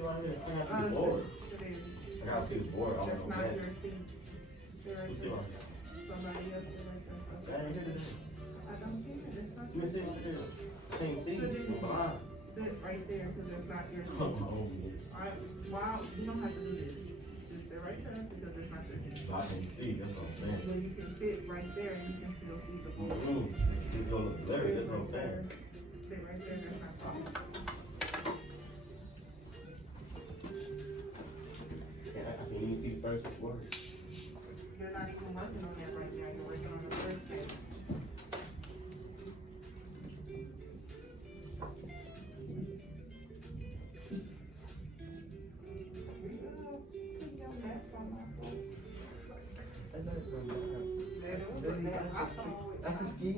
sit right here. I gotta see the board. I gotta see the board. That's not your seat. Sit right Who's there. right here? Somebody else sit right there. I ain't here today. I don't care. That's not You your sit seat. right there. I can't see. I'm blind. Sit right there because that's not your seat. Wow, you don't have to do this. Just sit right there because it's not your seat. I can't see. That's what I'm saying. But you can sit right there and you can still see the board. You go look blurry. That's what I'm saying. Sit right there. That's not your seat. I can't even see the first word. You're not even working on that right now. You're working on the first page. That's a ski.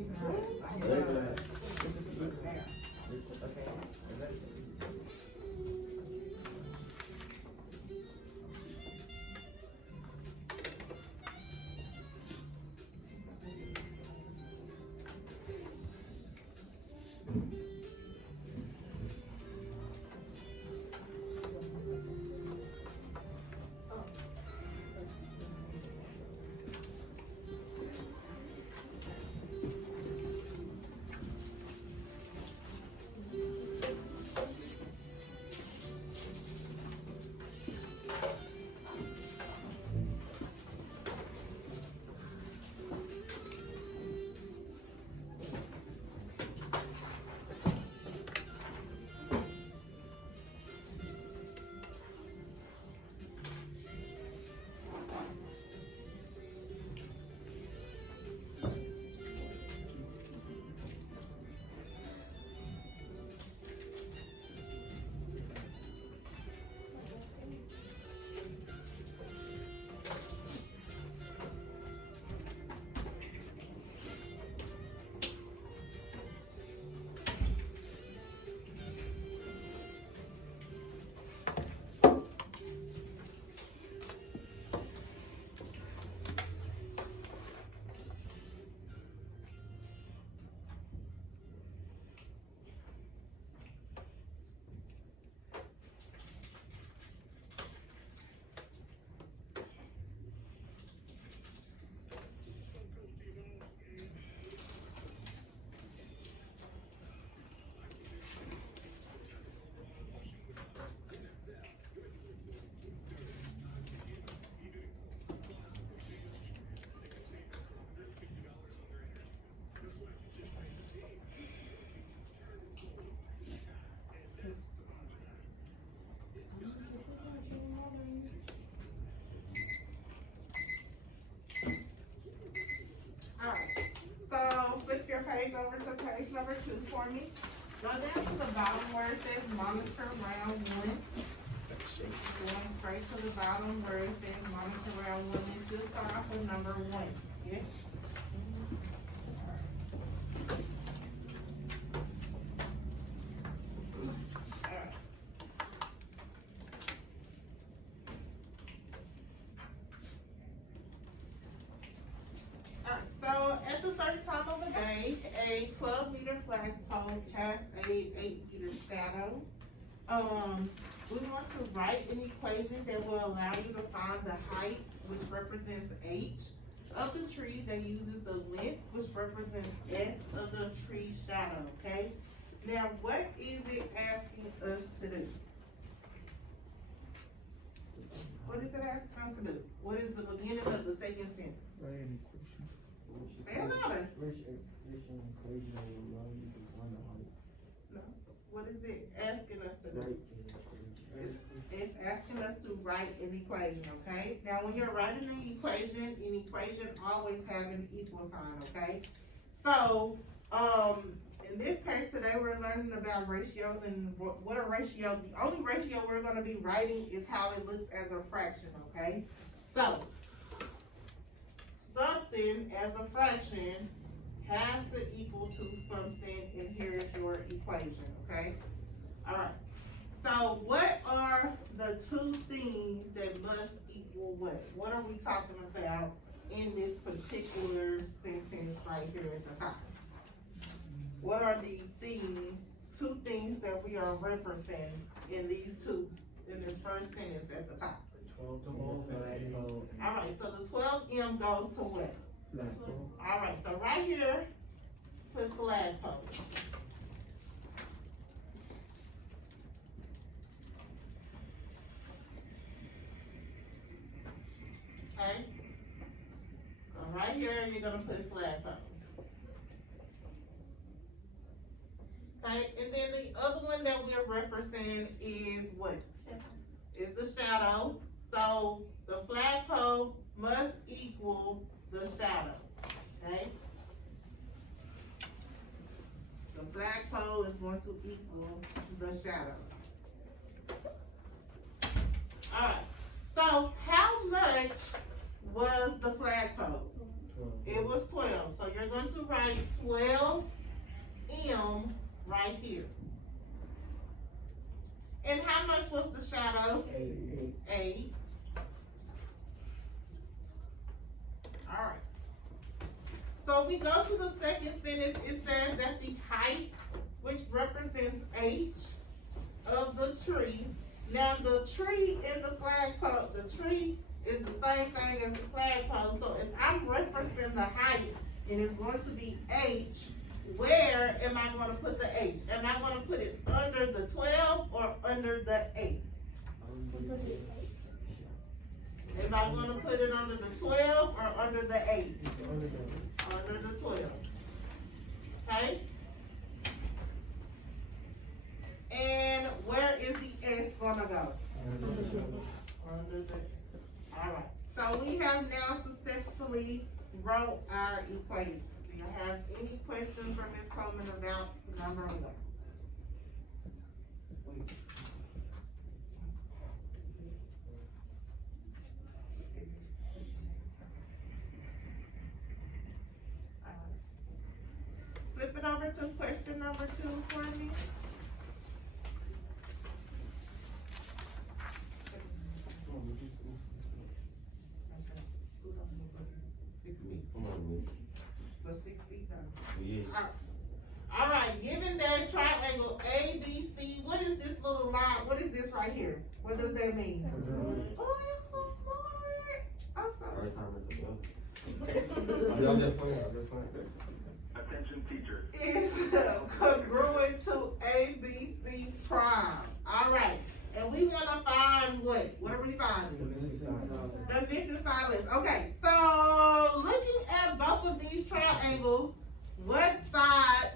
Page over to page number 2 for me. Go down to the bottom where it says monitor round 1. Going straight to the bottom where it says monitor round 1. You still start off with number 1. Yes? So at the certain time of the day, a 12-meter flagpole casts a 8-meter shadow. We want to write an equation that will allow you to find the height, which represents h, of the tree that uses the length, which represents s of the tree shadow, okay? Now, what is it asking us to do? What is it asking us to do? What is the beginning of the second sentence? Write an equation. Say it louder. No. What is it asking us to do? It's asking us to write an equation, okay? Now, when you're writing an equation always have an equal sign, okay? So, in this case today, we're learning about ratios and what are ratios. The only ratio we're going to be writing is how it looks as a fraction, okay? So, something as a fraction has to equal to something, and here's your equation, okay? All right. So what are the two things that must equal what? What are we talking about in this particular sentence right here at the top? What are the things, two things that we are referencing in in this first sentence at the top? 12 to hold flagpole. Alright, so the 12M goes to what? Flagpole. Alright, so right here, put flagpole. Okay? So right here, you're gonna put flagpole. Okay, and then the other one that we're referencing is what? Is the shadow. So the flagpole must equal the shadow, okay? The flagpole is going to equal the shadow. Alright, so how much was the flagpole? 12. It was 12, so you're going to write 12M right here. And how much was the shadow? 8. 8. Alright. So if we go to the second sentence, it says that the height, which represents H of the tree. Now the tree in the flagpole, the tree is the same thing as the flagpole. So if I'm referencing the height and it's going to be H, where am I going to put the H? Am I going to put it under the 12 or under the 8? Am I going to put it under the 12 or under the 8? Under the 12. Okay? And where is the S going to go? Under the. Alright. So we have now successfully wrote our equation. Do you have any questions for Ms. Coleman about number 1? Flip it over to question number 2 for me. Come on, man. For 6 feet down. Yeah. Alright, given that triangle ABC, what is this little line? What is this right here? What does that mean? Oh, you're so smart. I'm sorry. First time at the book. Attention teacher. It's congruent to ABC prime. Alright, and we want to find what? What are we finding? The missing side list. Okay, so looking at both of these triangles, what side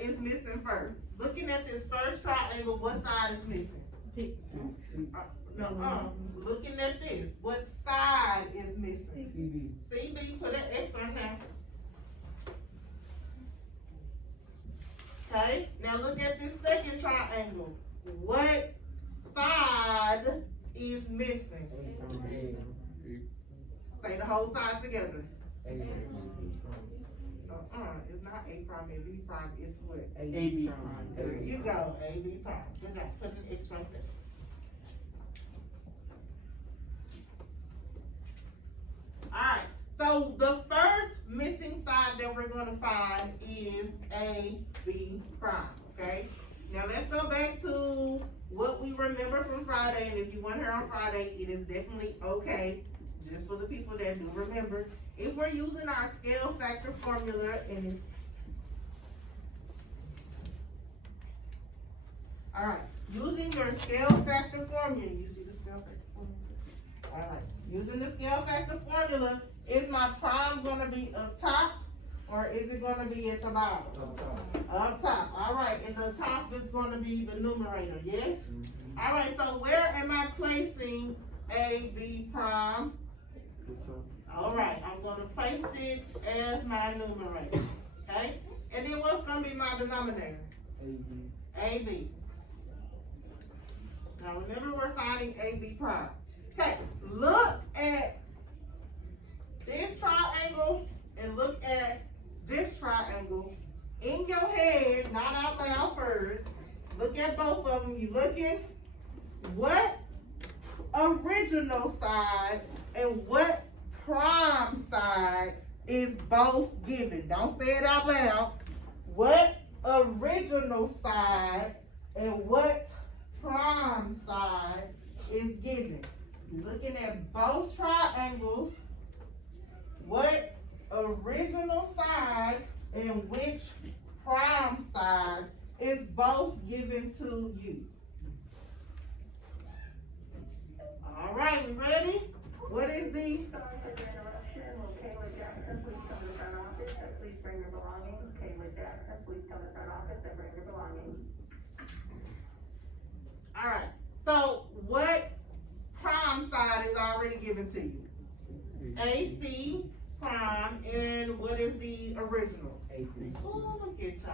is missing first? Looking at this first triangle, what side is missing? Looking at this, what side is missing? CB, put an X on there. Okay, now look at this second triangle. What side is missing? Say the whole side together. It's not A prime and B prime, it's what? AB. There you go, AB prime. Good job, put an X right there. Alright, so the first missing side that we're gonna find is AB prime, okay? Now let's go back to what we remember from Friday, and if you weren't here on Friday, it is definitely okay, just for the people that do remember. If we're using our scale factor formula, and it's alright, using your scale factor formula, you see the scale factor formula? Alright, using the scale factor formula, is my prime gonna be up top, or is it gonna be at the bottom? Up top, alright, and the top is gonna be the numerator, yes? Alright, so where am I placing AB prime? Alright, I'm gonna place it as my numerator, okay? And then what's gonna be my denominator? AB. Now remember, we're finding AB prime. Okay, look at this triangle and look at this triangle. In your head, not out loud first. Look at both of them. You looking? What original side and what prime side is both given? Don't say it out loud. What original side and what prime side is given. Looking at both triangles, what original side and which prime side is both given to you. All right, we ready? What is the? Sorry for the interruption. Will Kayla Jackson please come to the front office and please bring your belongings? Kayla Jackson, please come to the front office and bring your belongings. All right. So what prime side is already given to you? AC prime, and what is the original? AC. Oh, look at y'all.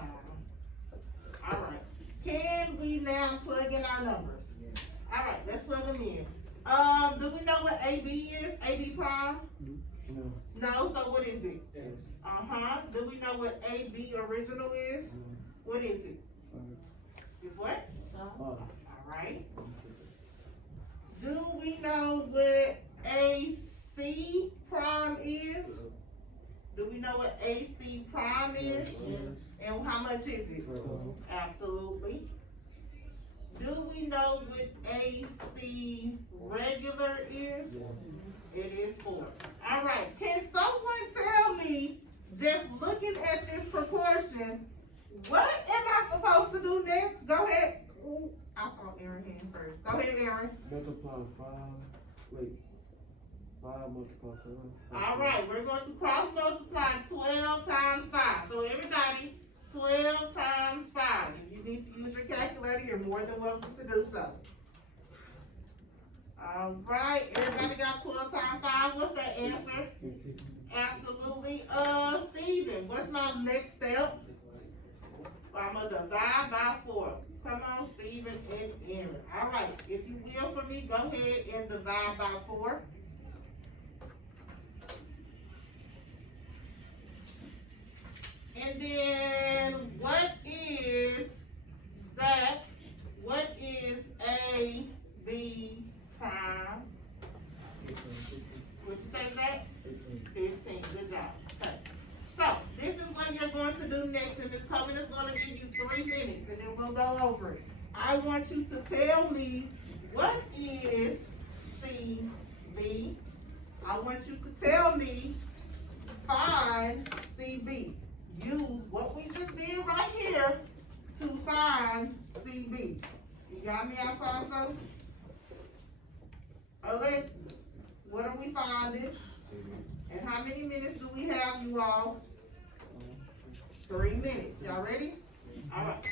All right. Can we now plug in our numbers? All right, let's plug them in. Do we know what AB is? AB prime? No. No, so what is it? Do we know what AB original is? What is it? It's what? All right. Do we know what AC prime is? Do we know what AC prime is? And how much is it? Absolutely. Do we know what AC regular is? It is 4. All right. Can someone tell me, just looking at this proportion, what am I supposed to do next? Go ahead. Ooh, I saw Aaron hand first. Go ahead, Aaron. Multiply 5 multiply 5. All right. We're going to cross multiply 12 times 5. So everybody, 12 times 5. If you need to use your calculator, you're more than welcome to do so. All right, everybody got 12 times 5. What's that answer? Absolutely. Steven, what's my next step? I'm gonna divide by 4. Come on, Steven and Aaron. All right, if you will for me, go ahead and divide by 4. And then what is Zach? What is A, B prime? What'd you say, Zach? 15. Good job. Okay. So this is what you're going to do next, and Ms. Coleman is going to give you 3 minutes, and then we'll go over it. I want you to tell me what is CB. I want you to tell me find CB. Use what we just did right here to find CB. You got me, Alfonso? Alexis, what are we finding? And how many minutes do we have, you all? 3 minutes. Y'all ready? All right.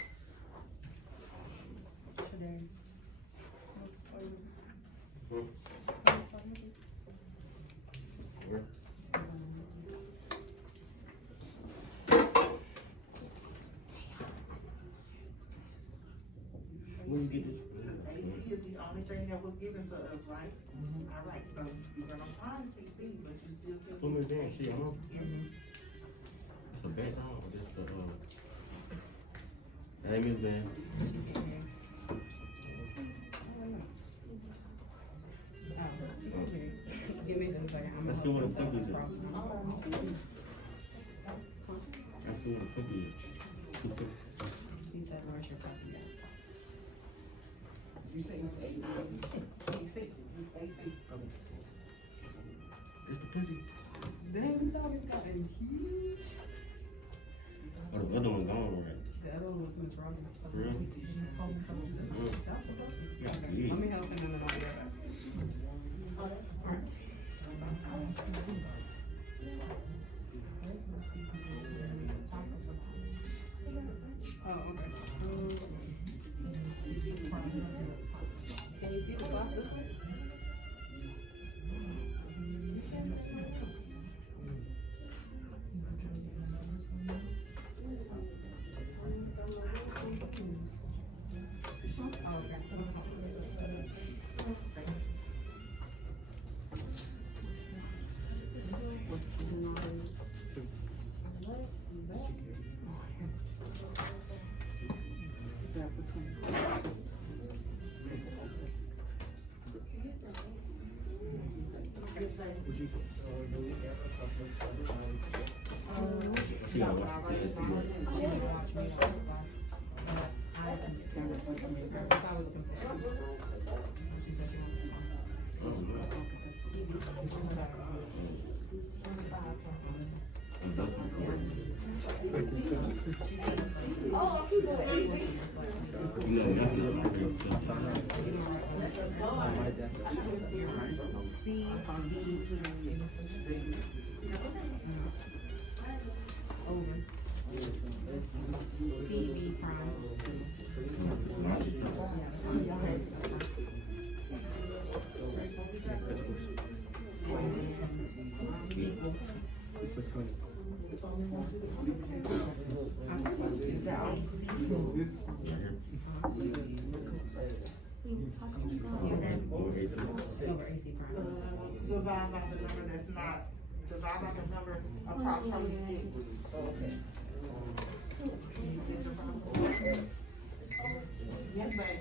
When you get this. AC is the only thing that was given to us, right? All right, so you're gonna find CB, but you still can. Who is that? She on? Yes. It's a bad time. Just hey, Miss Ben. Let's go with a cookie. Let's go with a cookie. You say it's 8. AC. It's AC. It's the cookie. Dang, this dog has got a huge. Oh, the other one's gone already. The other one was Miss Robin. So Really? let me see. She's holding something. That's Yeah, okay. yeah. Let me help him and then I'll be right back. Oh, okay. Can you see the glass this way? She gotta watch the kids. I we looking for? Oh, keep it. CV prime. Divide by the number that's not, divide by the number across from the equals. Yes, baby.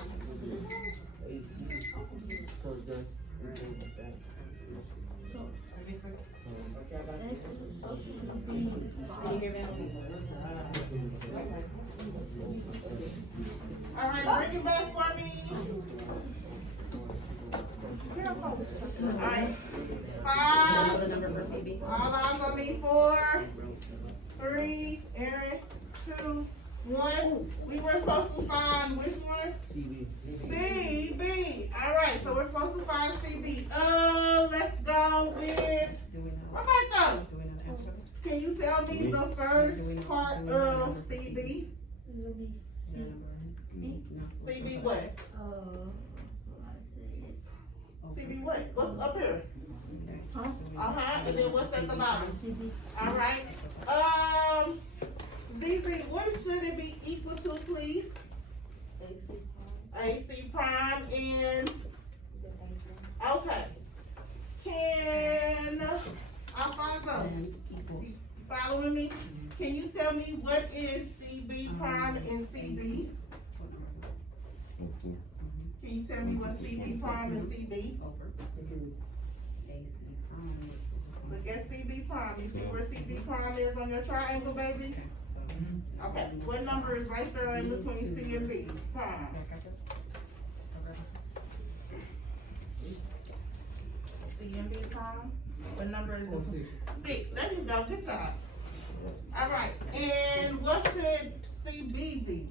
So just, everything like All right, bring it back for me. All right, 5. Another number for CV. All I'm gonna need 4, 3, Aaron, 2, 1. We were supposed to find which one? TV. CB. All right, so we're supposed to find CB. Let's go with Do we know? Roberto. Do we know the answer? Can you tell me the first part of CB? CB what? CB what? What's up here? And then what's at the bottom? All right. ZZ, what should it be equal to, please? AC prime and, okay. Can, Alfonso, you following me? Can you tell me what is CB prime and CB? Can you tell me what CB prime and CB? Look at CB prime. You see where CB prime is on your triangle, baby? Okay, what number is right there in between C and B? Prime. C and B prime? What number is it? 6. There you go. Good job. All right. And what should CB be?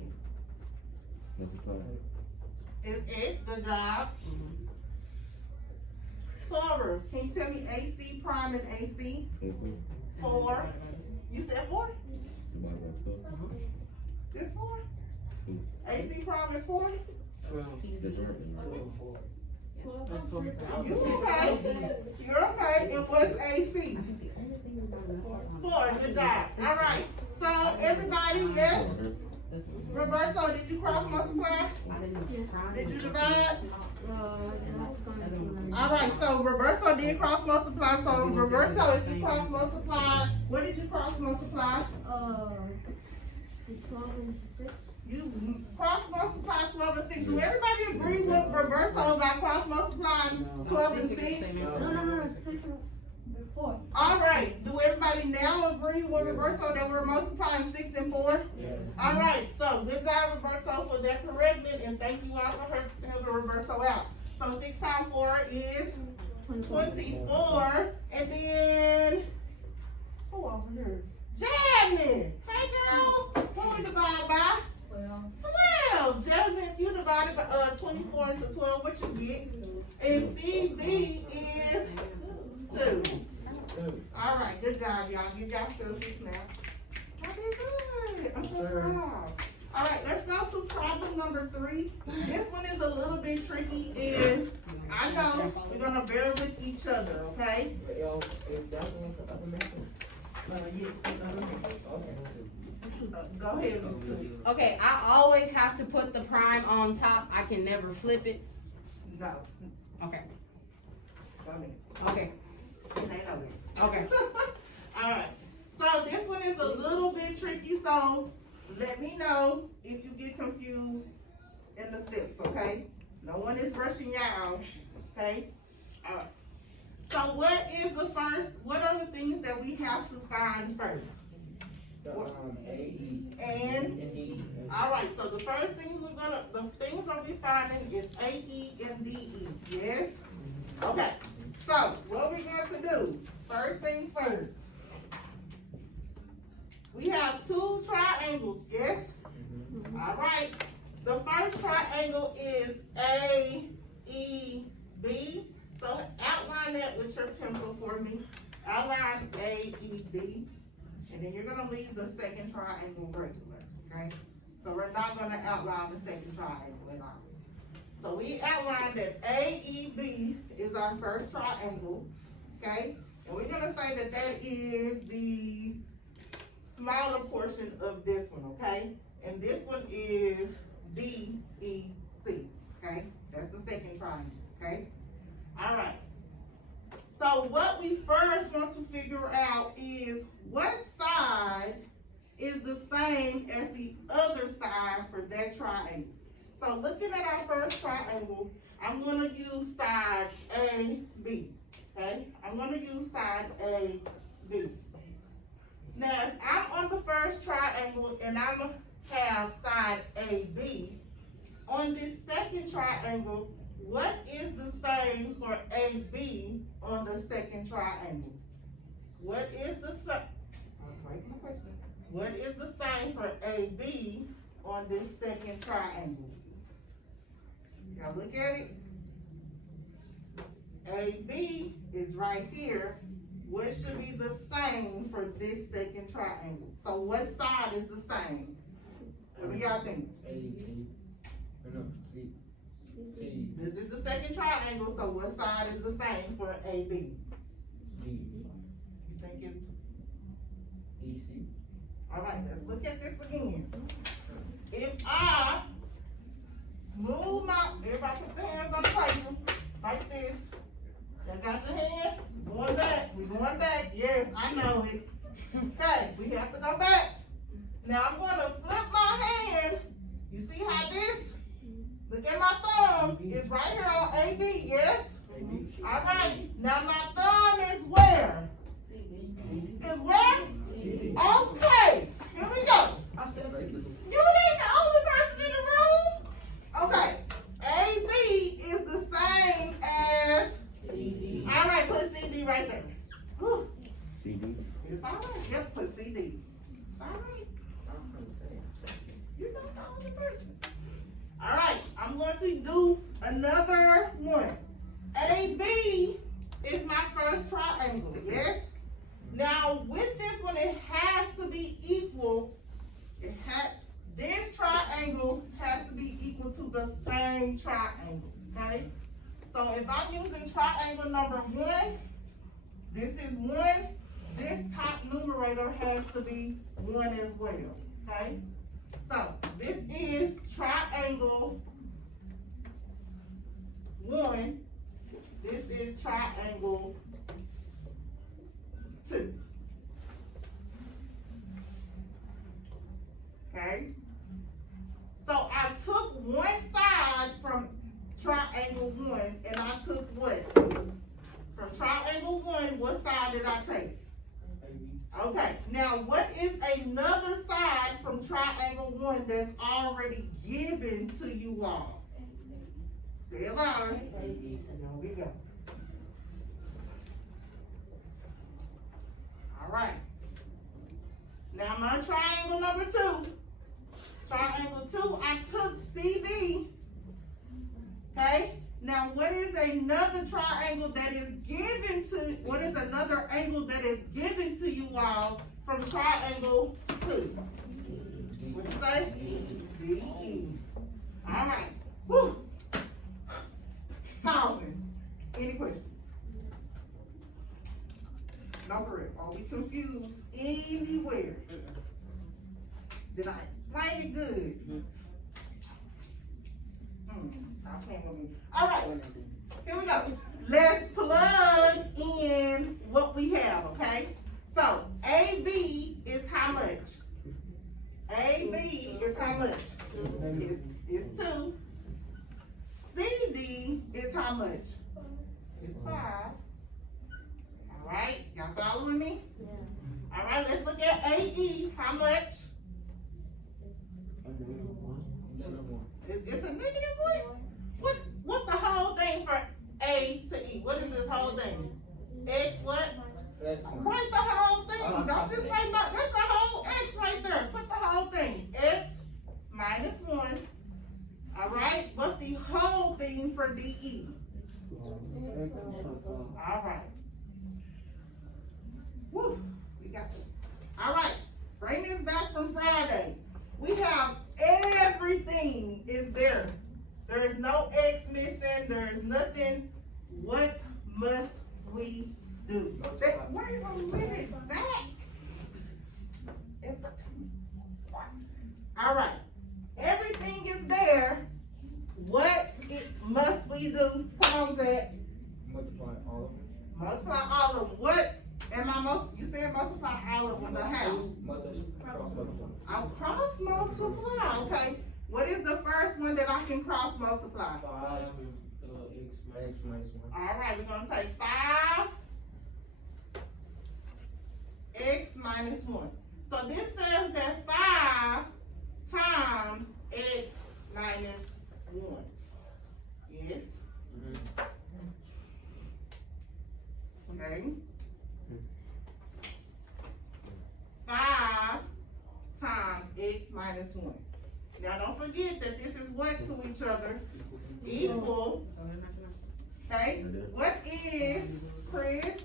Is it the job? Torah, can you tell me AC prime and AC? 4. You said 4? This 4? AC prime is 4? You okay? You're okay. And what's AC? 4. Good job. All right. So everybody, yes? Roberto, did you cross multiply? Did you divide? All right. So Roberto did cross multiply. So Roberto, if you cross multiply, what did you cross multiply? 12 and 6. You cross multiply 12 and 6. Do everybody agree with Roberto about cross multiplying 12 and 6? No, 6 and 4. All right. Do everybody now agree with Roberto that we're multiplying 6 and 4? All right. So good job, Roberto, for that correction, and thank you all for helping Roberto out. So 6 times 4 is 24, and then who over here? Jasmine. Hey, girl. What we divide by? 12. Jasmine, if you divide by 24 into 12, what you get? And CB is 2. All right, good job, y'all. Give y'all still 6 now. I did good. I'm so proud. All right, let's go to problem number 3. This one is a little bit tricky, and I know we're gonna bear with each other, okay? Is that one the other method? Yes, the other one. Go ahead, Ms. Cook. Okay, I always have to put the prime on top. I can never flip it. No. Okay. Go ahead. Okay. Okay. All right. So this one is a little bit tricky, so let me know if you get confused in the steps, okay? No one is rushing y'all, okay? All right. So what are the things that we have to find first? AE. And, E. all right, so the things we're outlining is AE and DE, yes? Okay, so what we're going to do, first things first. We have two triangles, yes? All right, the first triangle is AEB. So outline that with your pencil for me. Outline AEB. And then you're gonna leave the second triangle regular, okay? So we're not gonna outline the second triangle at all. So we outlined that AEB is our first triangle, okay? And we're gonna say that that is the smaller portion of this one, okay? And this one is DEC, okay? That's the second triangle, okay? All right. So what we first want to figure out is what side is the same as the other side for that triangle. So looking at our first triangle, I'm going to use side AB, okay? I'm going to use side AB. Now, if I'm on the first triangle and I'm going to have side AB, on this second triangle, what is the same for AB on the second triangle? What is the same? What is the same for AB on this second triangle? Y'all look at it. AB is right here. What should be the same for this second triangle? So what side is the same? What do y'all think? This is the second triangle, so what side is the same for AB? You think it's? EC. All right, let's look at this again. If I move my, everybody put their hands on the paper, like this. Y'all got your hand? Going back, we're going back. Yes, I know it. Okay, we have to go back. Now I'm gonna flip my hand. You see how this? Look at my thumb. It's right here on AB, yes? All right, now my thumb is where? Is where? Okay, here we go. You ain't the only person in the room. Okay, AB is the same as, all right, put CD right there. Whew. CD. It's all right, yep, put CD. It's all right. You're not the only person. All right, I'm going to do another one. AB is my first triangle, yes? Now, with this one, it has to be equal. This triangle has to be equal to the same triangle, okay? So if I'm using triangle number 1, this is 1. This top numerator has to be 1 as well, okay? So this is triangle 1. This is triangle 2. Okay? So I took one side from triangle 1 and I took what? From triangle 1, what side did I take? Okay, now what is another side from triangle 1 that's already given to you all? Say it louder. There we go. All right. Now my triangle number 2. Triangle 2, I took CD. Okay? Now what is another triangle that is given to, what is another angle that is given to you all from triangle 2? What you say? DE. All right. Whew. Pausing. Any questions? No, for real. Are we confused anywhere? Did I explain it good? Stop playing with me. All right, here we go. Let's plug in what we have, okay? So, AB is how much? AB is how much? It's 2. CD is how much? It's 5. All right, y'all following me? Yeah. All right, let's look at AE. How much? It's a negative 1. for DE? Alright. Woo, we got it. Alright, bring this back from Friday. We have everything is there. There is no X missing, there is nothing. What must we do? Wait a minute, Zach. Alright, everything is there. What must we do? Come on, Zach. Multiply all of them. Multiply all of them. What am I you said multiply all of them, but how? Cross multiply. I'll cross multiply, okay. What is the first one that I can cross multiply? 5, x minus 1. Alright, we're gonna take 5 x minus 1. So this says that 5 times x minus 1. Yes? Okay. 5 times x minus 1. Now don't forget that this is what to each other? Equal. Okay? What is, Chris?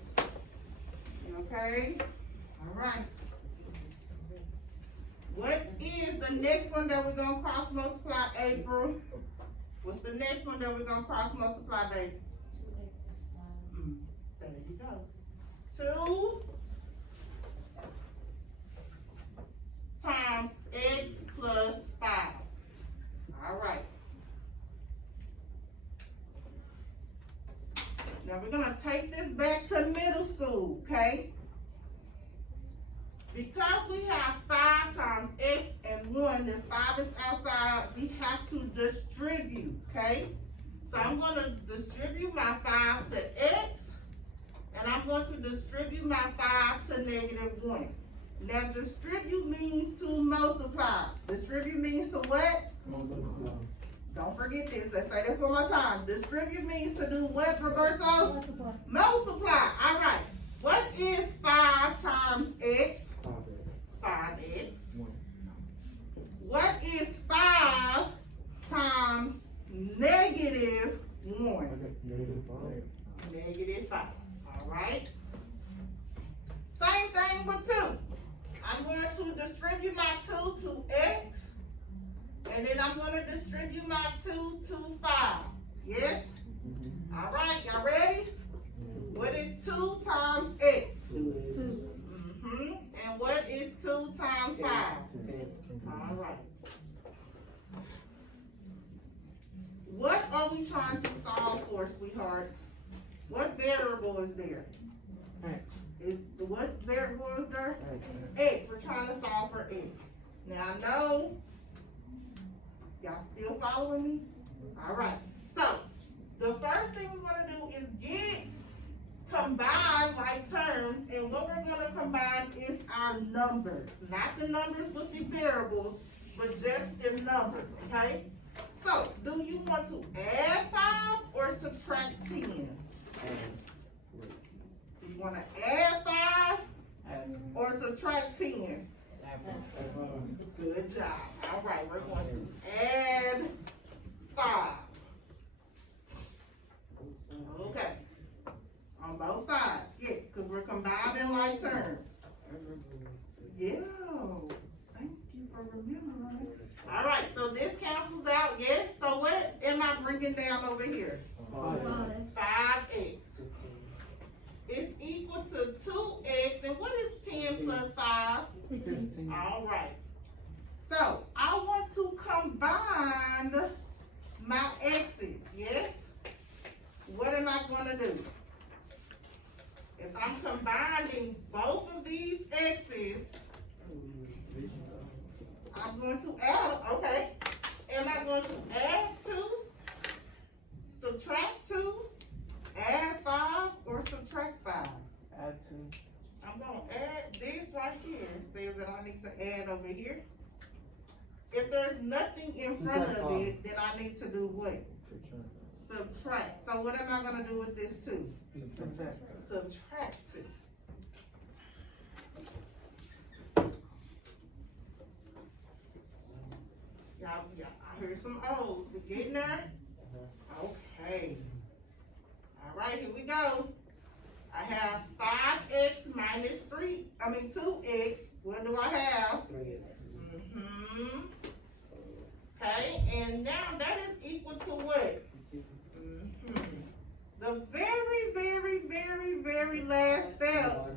Okay? Alright. What is the next one that we're going to cross multiply, April? What's the next one that we're going to cross multiply, baby? There you go. 2 times x plus 5. Alright. Now we're going to take this back to middle school, okay? Because we have 5 times x and 1, this 5 is outside, we have to distribute, okay? So I'm going to distribute my 5 to x, and I'm going to distribute my 5 to -1. Now distribute means to multiply. Distribute means to what? Multiply. Don't forget this. Let's say this one more time. Distribute means to do what, Roberto? Multiply. Multiply. All right. What is 5 times x? 5x. What is 5 times -1? -5. All right. Same thing with 2. I'm going to distribute my 2 to x, and then I'm going to distribute my 2 to 5. Yes? All right, y'all ready? What is 2 times x? 2. And what is 2 times 5? All right. What are we trying to solve for, sweethearts? What variable is there? What variable is there? X. We're trying to solve for x. Now I know y'all still following me? All right. So the first thing we're going to do is get combine like terms, and what we're going to combine is our numbers, not the numbers with the variables, but just the numbers. Okay. So do you want to add 5 or subtract 10? Do you want to add 5 or subtract 10? Good job. All right, we're going to add 5. Okay. On both sides, yes, because we're combining like terms. Yeah. Thank you for remembering. All right, so this cancels out, yes. So what am I bringing down over here? 5x. It's equal to 2x, and what is 10 plus 5? 15. All right. So I want to combine my x's, yes? What am I going to do? If I'm combining both of these x's, I'm going to add, okay. Am I going to add 2, subtract 2, add 5, or subtract 5? Add 2. I'm going to add this right here. It says that I need to add over here. If there's nothing in front of it, then I need to do what? Subtract. So what am I going to do with this 2? Subtract 2. Yeah, I heard some O's. We getting there? Okay. Okay. All right, here we go. I have 5x minus 2x. What do I have? 3x. Mm-hmm. Okay, and now that is equal to what? Mm-hmm. The very, very, very, very last step.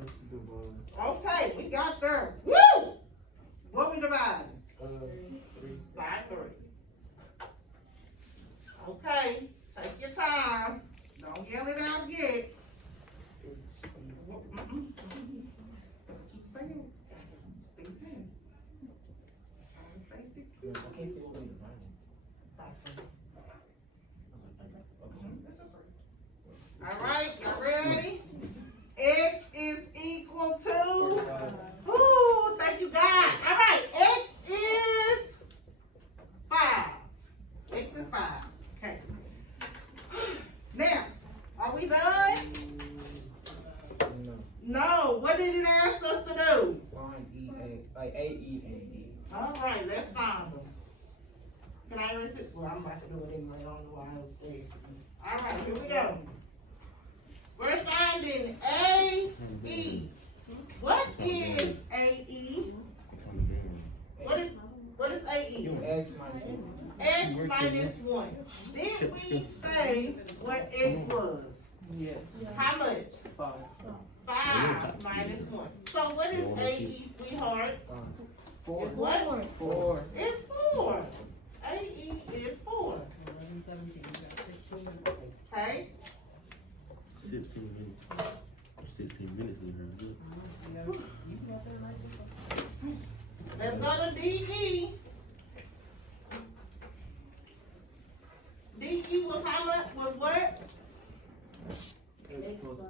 Okay, we got there. Woo! What we divided? 3. By 3. Okay, take your time. Don't yell it out yet. Stay pen. Stay 6 feet. I can't see what we divided. All right, y'all ready? X is equal to. Ooh, thank you, God. All right, X is 5. X is 5. Okay. Now, are we done? No. No. What did it ask us to do? Find E-A, like A-E-A-E. All right, let's find them. Can I erase it? Well, I'm about to do it anyway. I don't know why I was erasing. All right, here we go. We're finding A-E. What is A-E? What is A-E? X minus 1. X minus 1. Did we say what X was? Yes. How much? 5. 5 minus 1. So what is A-E, sweetheart? 4. It's what? 4. It's 4. A-E is 4. Okay? 16 minutes. 16 minutes in here. Let's go to D-E. D-E was how much? Was what? X plus 5.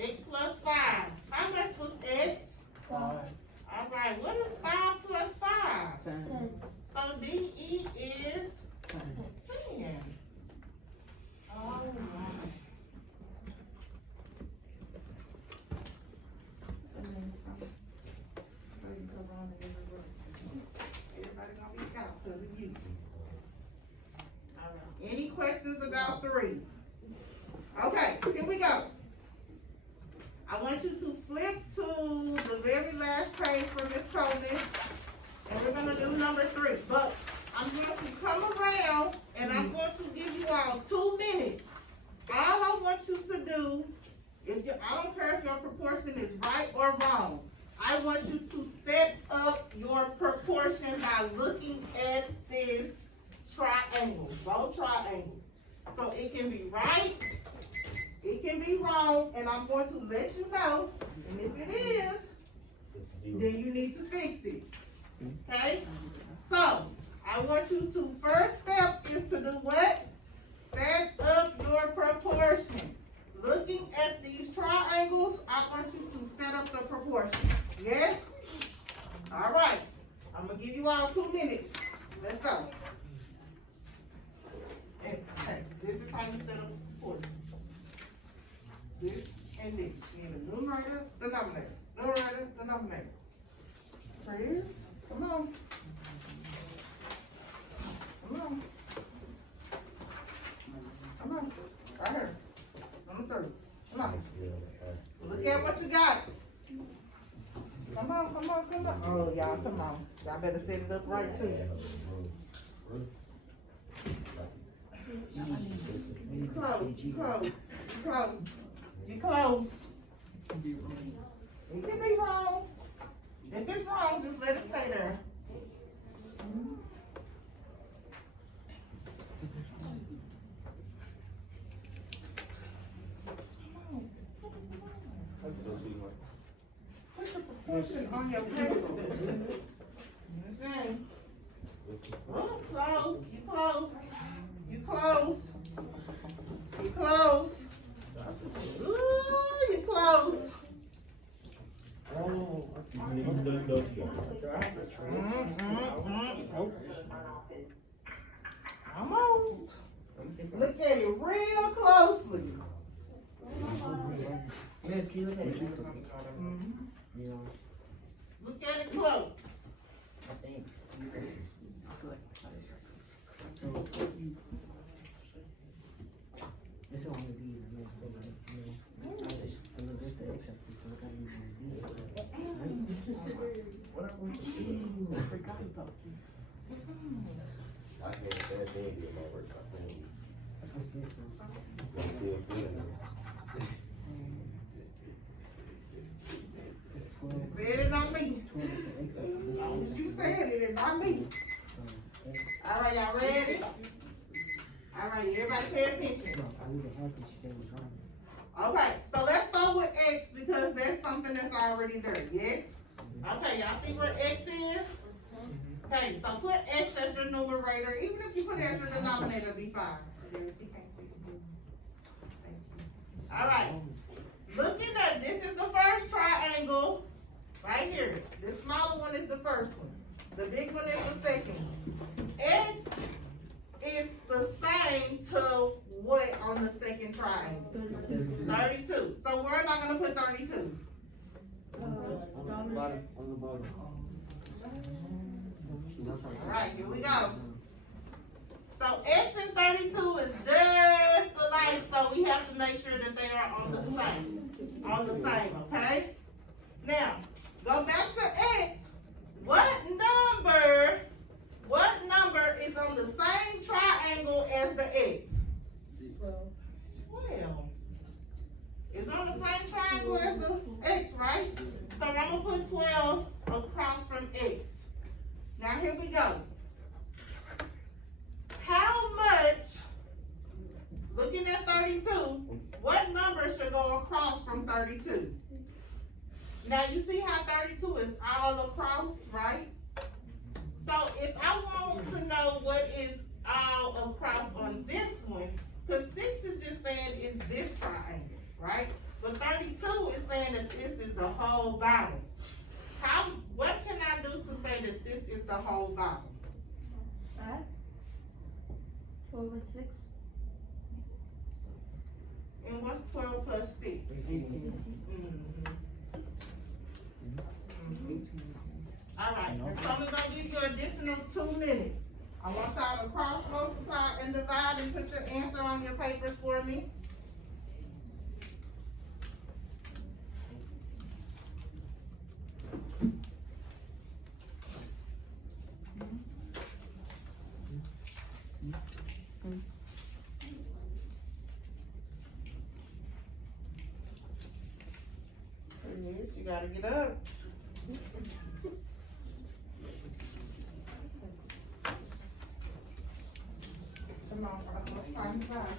X plus 5. How much was X? 5. All right, what is 5 plus 5? 10. So D-E is 10. All right. Everybody gonna be out because of you. All right. Any questions about 3? Okay, here we go. I want you to flip to the very last page for Miss Coleman, and we're gonna do number 3. But I'm going to come around and I'm going to give you all 2 minutes. All I want you to do, I don't care if your proportion is right or wrong. I want you to set up your proportion by looking at this triangle, both triangles. So it can be right, it can be wrong, and I'm going to let you know. And if it is, then you need to fix it. Okay? So, I want you to, first step is to do what? Set up your proportion. Looking at these triangles, I want you to set up the proportion. Yes? All right. I'm going to give you all 2 minutes. Let's go. And, okay, this is how you set up the proportion. This and this. You need a numerator, denominator. Numerator, denominator. Chris, come on. Come on. Come on. Right here. Number 3. Come on. Look at what you got. Come on, come on, come on. Oh, y'all, come on. Y'all better set it up right, too. You close, you close, you close. You close. It can be wrong. If it's wrong, just let it stay there. Put the proportion on your paper. Understand? Oh, close. You close. You close. You close. Ooh, you close. Almost. Look at it real closely. Yes, can you look at it? Yeah. Look at it close. I think. What happened with the food? I forgot about this. I can't stand being here, my work. I think What's this one? I'm still feeling it. It's 12. Said it, not me. 12 is the X of this Long one. as you said it, and not me. X. All right, y'all ready? All right, everybody pay attention. No, I would have had this. She said it was wrong. Okay, so let's start with X because that's something that's already there, yes? Okay, y'all see where X is? Okay, so put X as your numerator, even if you put it as your denominator, it'll be fine. All right, looking at, this is the first triangle, right here. The smaller one is the first one. The big one is the second one. X is the same to what on the second triangle? 32. So where am I gonna put 32? On the bottom. On the bottom. Alright, here we go. So X and 32 is just alike, so we have to make sure that they are on the same. On the same, okay? Now, go back to X. What number is on the same triangle as the X? 12. It's on the same triangle as the X, right? So I'm gonna put 12 across from X. Now here we go. How much, looking at 32, what number should go across from 32? Now you see how 32 is all across, right? So if I want to know what is all across on this one, because 6 is just saying it's this triangle, right? But 32 is saying that this is the whole bottom. What can I do to say that this is the whole bottom? 12 and 6. And what's 12 plus 6? 18. All right, and so I'm gonna give you an additional 2 minutes. I want y'all to cross multiply and divide and put your answer on your papers for me. Yes, you gotta get up. Come on, cross multiply and divide.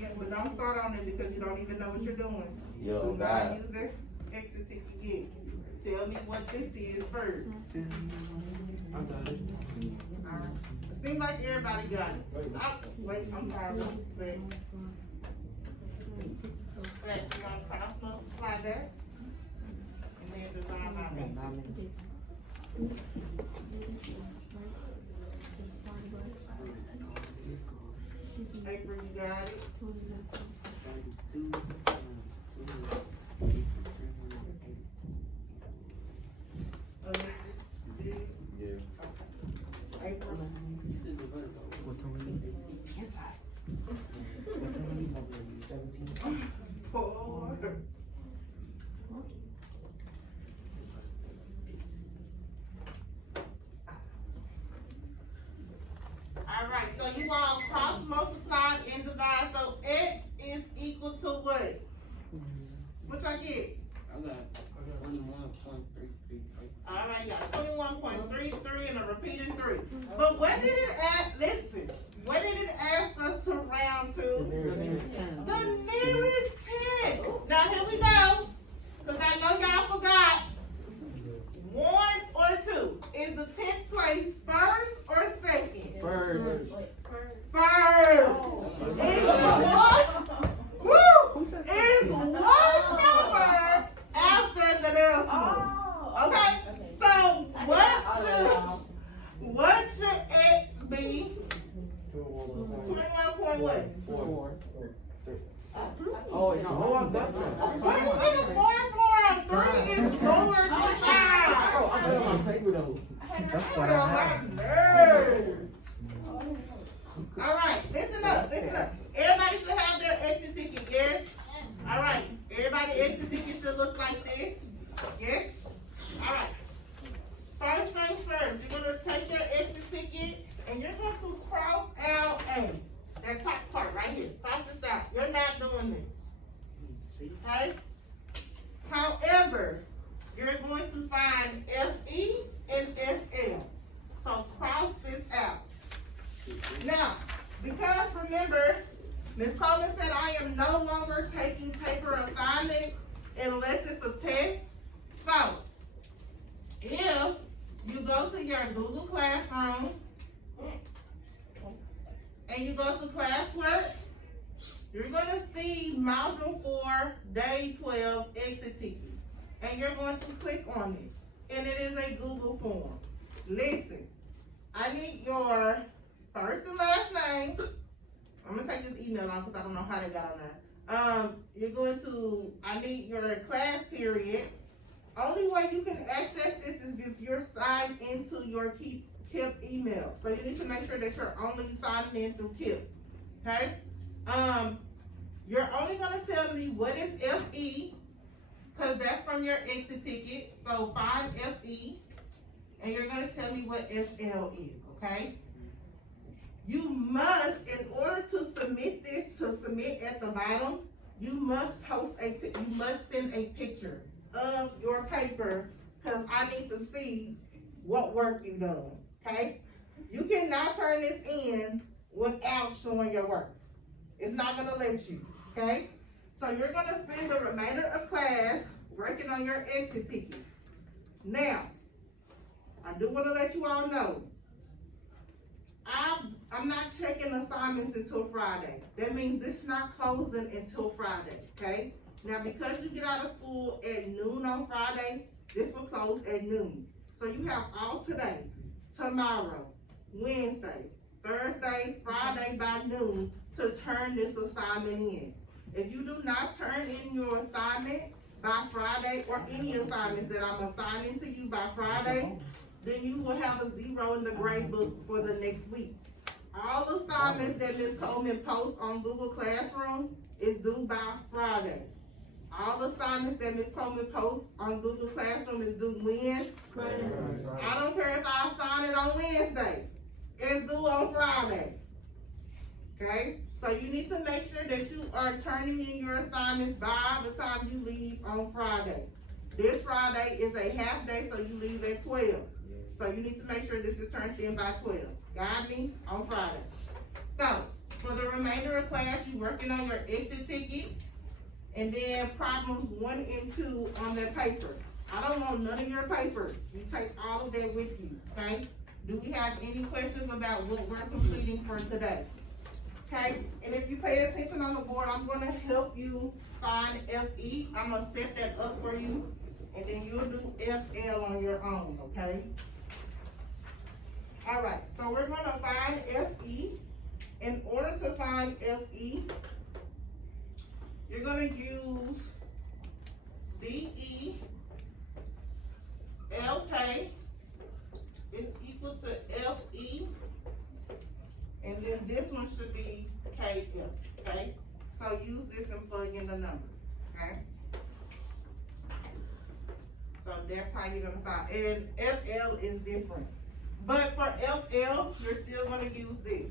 Yeah, but don't start on it because you don't even know what you're doing. Yo, Do not God. use the exit ticket yet. Tell me what this is first. I got it. Alright. It seems like everybody got it. Oh, wait, I'm sorry. Zach, you gonna cross multiply that? And then divide by me. April, you got it? Alexis, you did it? Yeah. April? What time we leave? What time we leave? 17? 4. Alright, so you all cross multiply and divide, so X is equal to what? What y'all get? I got 21.33. Alright, y'all, 21.33 and a repeating 3. But what did it ask, listen, what did it ask us to round to? The nearest 10. Now here we go, because I know y'all forgot. 1 or 2. Is the 10th place first or second? First. First. Is one, woo, is one number after the next one. Okay, so what should Oh, No, no. I'm done. What do you think a 4 and 4 and 3 is lower than 5? Oh, I got it on paper though. That's what Get I on my have. nerves. Alright, listen up. Everybody should have their exit ticket, yes? Alright, everybody exit ticket should look like this, yes? Alright. First things first, you're gonna take your exit ticket and you're going to cross out A. That top part right here, cross this out. You're not doing this, okay? However, you're going to find FE and FL. So cross this out. Now, because remember, Ms. Coleman said I am no longer taking paper assignments unless it's a test. So, if you go to your Google Classroom and you go to classwork, you're gonna see Module 4, Day 12, Exit Ticket. And you're going to click on it. And it is a Google form. Listen, I need your first and last name. I'm gonna take this email off because I don't know how they got on there. I need your class period. Only way you can access this is if you're signed into your KIP email. So you need to make sure that you're only signing in through KIP, okay? You're only gonna tell me what is FE, because that's from your exit ticket. So find FE, and you're gonna tell me what FL is, okay? You must, in order to submit this, to submit at the bottom, you must send a picture of your paper, because I need to see what work you've done, okay? You cannot turn this in without showing your work. It's not gonna let you, okay? So you're gonna spend the remainder of class working on your exit ticket. Now, I do wanna let you all know, I'm not checking assignments until Friday. That means this is not closing until Friday, okay? Now, because you get out of school at noon on Friday, this will close at noon. So you have all today, tomorrow, Wednesday, Thursday, Friday by noon to turn this assignment in. If you do not turn in your assignment by Friday, or any assignments that I'm assigning to you by Friday, then you will have a 0 in the grade book for the next week. All assignments that Ms. Coleman posts on Google Classroom is due by Friday. All assignments that Ms. Coleman posts on Google Classroom is due when? I don't care if I assign it on Wednesday. It's due on Friday. Okay? So you need to make sure that you are turning in your assignments by the time you leave on Friday. This Friday is a half day, so you leave at 12. So you need to make sure this is turned in by 12. Got me? On Friday. So, for the remainder of class, you're working on your exit ticket, and then problems 1 and 2 on that paper. I don't want none of your papers. You take all of that with you, okay? Do we have any questions about what we're completing for today? Okay, and if you pay attention on the board, I'm gonna help you find FE. I'm gonna set that up for you, and then you'll do FL on your own, okay? All right, so we're gonna find FE. In order to find FE, you're gonna use DE, LK is equal to FE, and then this one should be KF, okay? So use this and plug in the numbers, okay? So that's how you're gonna solve. And FL is different. But for FL, you're still gonna use this.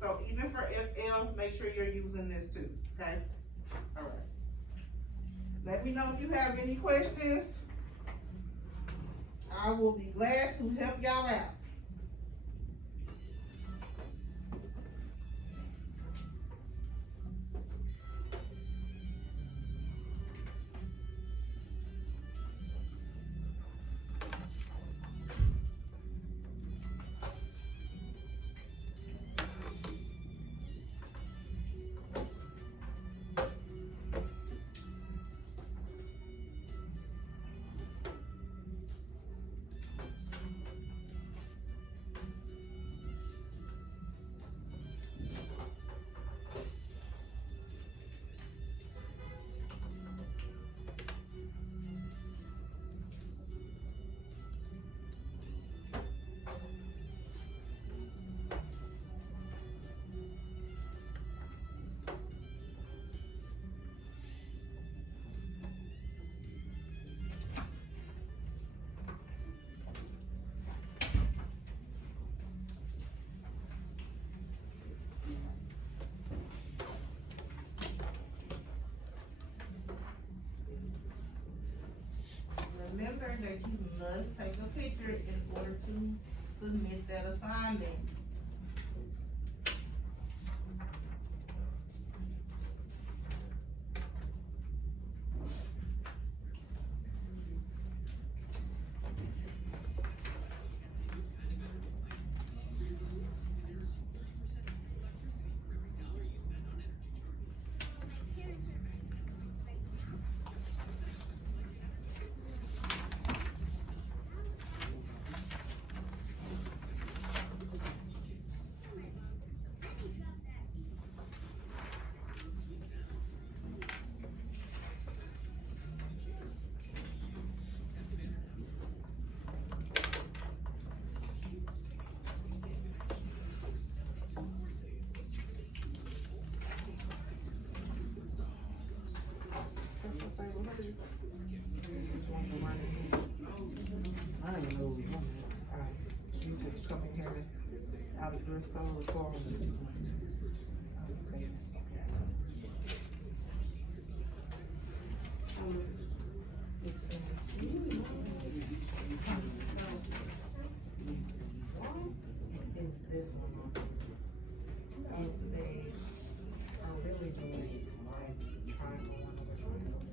So even for FL, make sure you're using this too, okay? All right. Let me know if you have any questions. I will be glad to help y'all out. further that you must take a picture in order to submit that assignment. I don't even know what we want. You just come in here out of dress code requirements. Is this one? If they are really doing it like triangle one over triangle,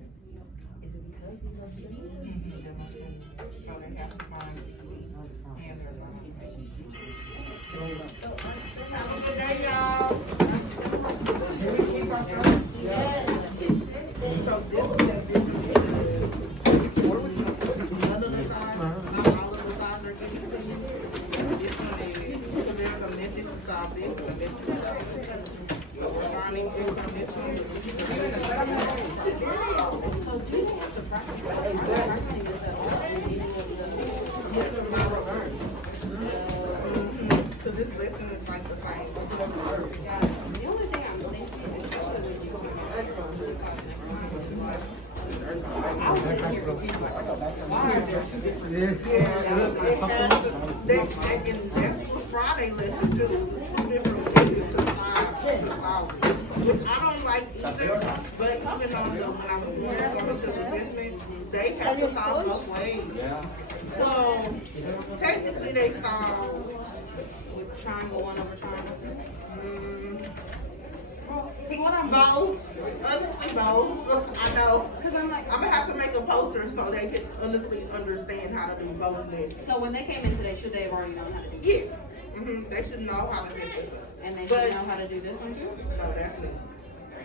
is it because these are similar? So they have to find and their line. Have a good day, y'all. So this is none of the signs, not all of the signs are getting seen. This one is, so there's a method to solve this, a method to solve this. So we're finding this on this one. So do you have to practice? So this lesson is like the same. The only thing I'm thinking is especially when you go I was sitting here confused, like, why are there two different? That was Friday lesson too. It was two different methods to solve it, which I don't like either. But even on when I was doing formative assessment, they have to solve both ways. So technically, they solve. With triangle one over triangle two? Both. Honestly, both. I know. Cause I'm like, I'm gonna have to make a poster so they can honestly understand how to do both methods. so when they came in today, should they have already known how to do this? Yes. They should know how to set this up. And they But- should know how to do this one too? No, that's new.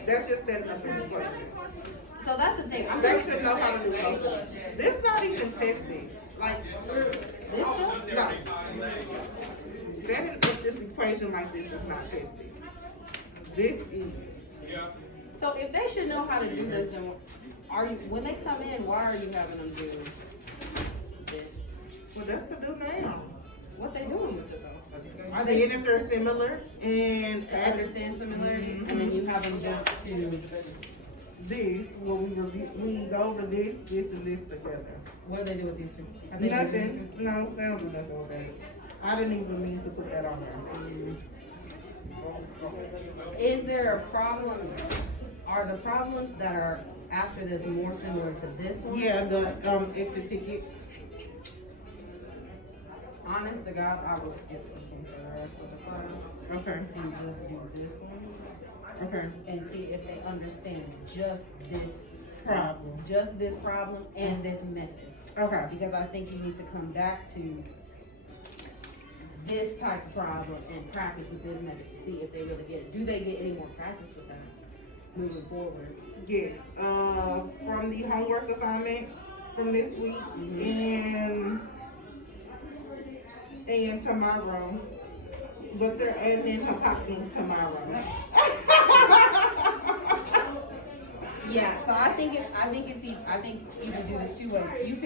That's just setting up an equation. So that's the thing, I'm They just, should know how to do both. This not even tested. Like, this one? no. Setting up this equation like this is not tested. This is. So if they should know how to do this, then are you, when they come in, why are you having them do this? Well, that's the do now. What they doing with it though? Are Seeing they if they're similar and to understand similarity? And then you have them jump to, this, well, we go over this, and this together. what do they do with these two? Have they done these Nothing. No, they don't do nothing with that. I didn't even mean to put that on there. two? Is there a problem, are the problems that are after this more similar to this one? Yeah, the exit ticket. Honest to God, I would skip this one for the rest of the class Okay. and just do this one Okay. and see if they understand just this Problem. and this method. Okay. Because I think you need to come back to this type of problem and practice with this method to see if they really get it. Do they get any more practice with that moving forward? Yes. From the homework assignment from this week and tomorrow. But they're adding in hypotenuse tomorrow. Yeah, so I think you can do this two ways. You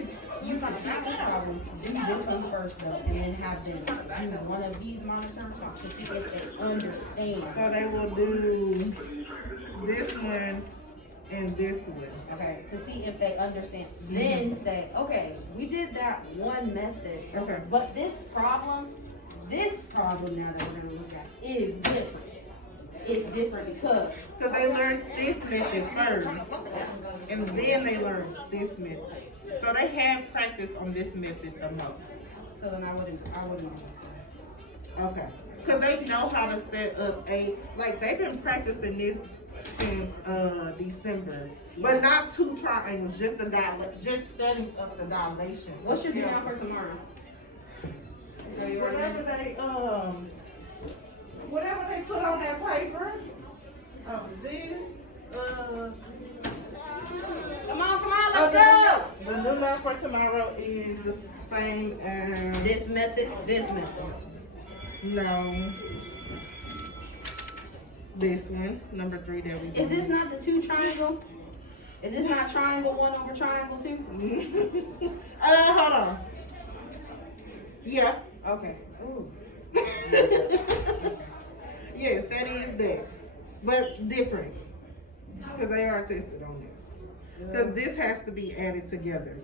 can have this problem, do this one first though, and then have them do one of these monitoring talks to see if they understand. So they will do this one and this one. Okay, to see if they understand. Then say, okay, we did that one method. Okay. But this problem now that we're gonna look at is different. it's different because. Cause they learned this method first, and then they learned this method. So they have practice on this method the most. So then I wouldn't do that. Okay. Cause they know how to set up like they've been practicing this since December, but not two triangles, just just setting up the dilation. What should be down for tomorrow? Whatever they put on that paper. Come on, let's go! The new learn for tomorrow is the same as This method. no. This one, number 3 that we Is this not the 2 triangle? Is this not triangle 1 over triangle 2? hold on. Yeah. Okay. Ooh. Yes, that is that. But different. Because they are tested on this. Because this has to be added together.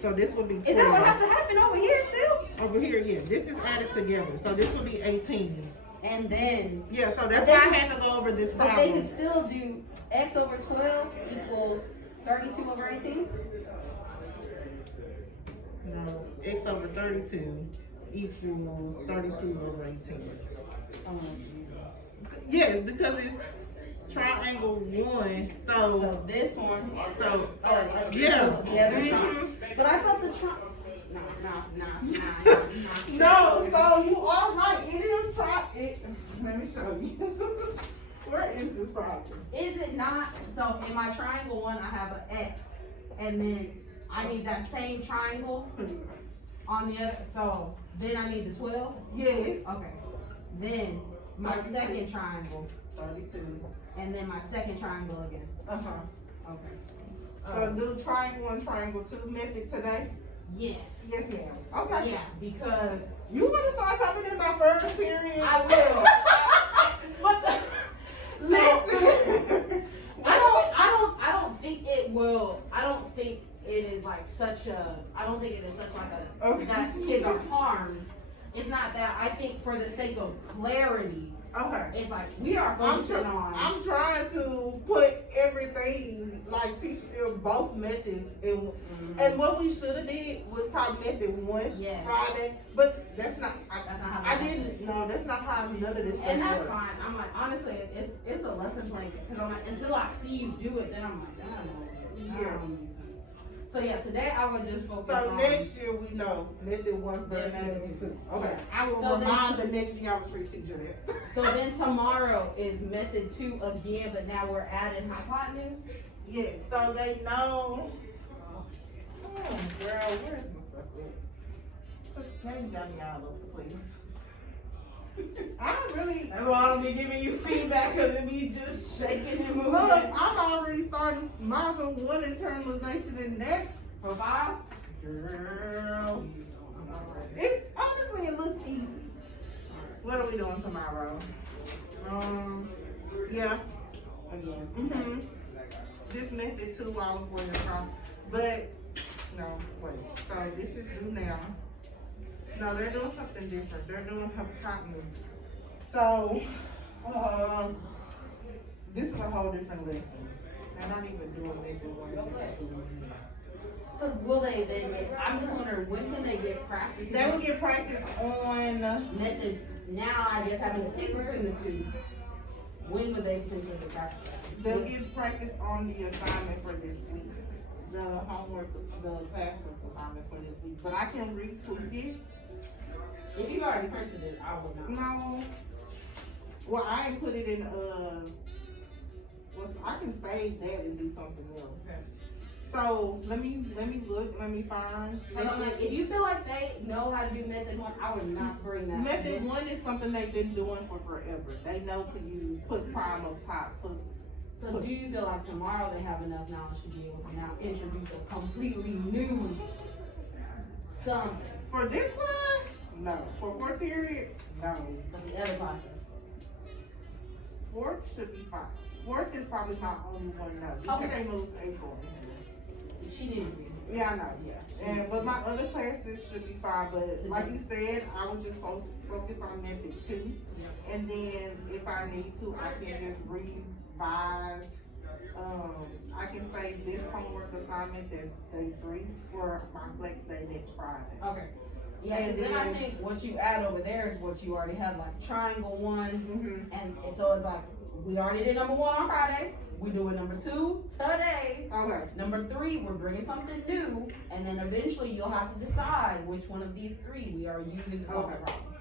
So this would be 12. Is that what has to happen over here too? Over here, yeah. This is added together. So this would be 18. And then. Yeah, so that's why I had to go over this But they problem. could still do x over 12 equals 32 over 18? No, x over 32 equals 32 over 18. Oh, Yes, because it's triangle 1. so this one. So Yeah. yeah. The other side. But I thought the No. No, so you are right. It is let me show you. Where is this problem? Is it not? So in my triangle 1, I have an x, and then I need that same triangle on the other. So then I need the 12. Yes. Okay. Then my second triangle, 32. and then my second triangle again. Uh-huh. Okay. So do triangle 1, triangle 2 method today? Yes. Yes, ma'am. Okay. Yeah, because You want to start coming in my first period? I will. Listen. I don't think it will. I don't think it is like such a. I don't think it is such like a Okay. that kids are harmed. It's not that. I think for the sake of clarity, Okay. it's like we are focusing on. I'm trying to put everything, like teach them both methods, and what we should have did was taught method 1 Yes. Friday, but that's not. That's not how. I didn't. No, that's not how none of this stuff And that's works. fine. I'm like, honestly, it's a lesson plan because I'm like, until I see you do it, then I'm like, I don't know. Yeah. That don't make sense. So yeah, today I would just focus So on. next year we know method 1 versus Yeah, method 2. Okay. I will So remind then- the next geometry teacher that. So then tomorrow is method 2 again, but now we're adding hypotenuse. Yes. So they know. Oh, girl, where's my stuff at? Let me down y'all up, please. I really. That's why I don't be giving you feedback because it be just shaking and moving. Look, I'm already starting module 1 internalization in that. For 5? Girl. Honestly, it looks easy. What are we doing tomorrow? Yeah. Again. This method 2 all of way across. But, no, wait. So this is due now. No, they're doing something different. They're doing hypotenuse. So, this is a whole different lesson. They're not even doing method 1 and method 2. So will they then get, I'm just wondering, when can they get practice? They will get practice on Method, now I guess having to pick between the 2. When would they potentially get practice? they'll get practice on the assignment for this week. The homework, the classwork assignment for this week. But I can retweak it. If you already printed it, I would not. No. Well, I ain't put it in, I can save that and do something else. Okay. So, let me look, let me find. But I'm like, if you feel like they know how to do method 1, I would not bring that. Method 1 is something they've been doing for forever. They know to use, put prime up top, So do you feel like tomorrow they have enough knowledge to be able to now introduce a completely new something? for this class? No. For 4th period? No. But the other classes. 4th should be fine. 4th is probably my only one now. Just Okay. they moved April. She didn't agree. Yeah, I know. Yeah. And, but my other classes should be fine, but like you said, I was just focus on method 2. And then if I need to, I can just revise. I can say this homework assignment that's day 3 for my flex day next Friday. Okay. Yeah, and then I think what you add over there is what you already have, like triangle 1, and so it's like, we already did number 1 on Friday, we doing number 2 today. Okay. Number 3, we're bringing something new, and then eventually you'll have to decide which one of these 3 we are using to solve the problem.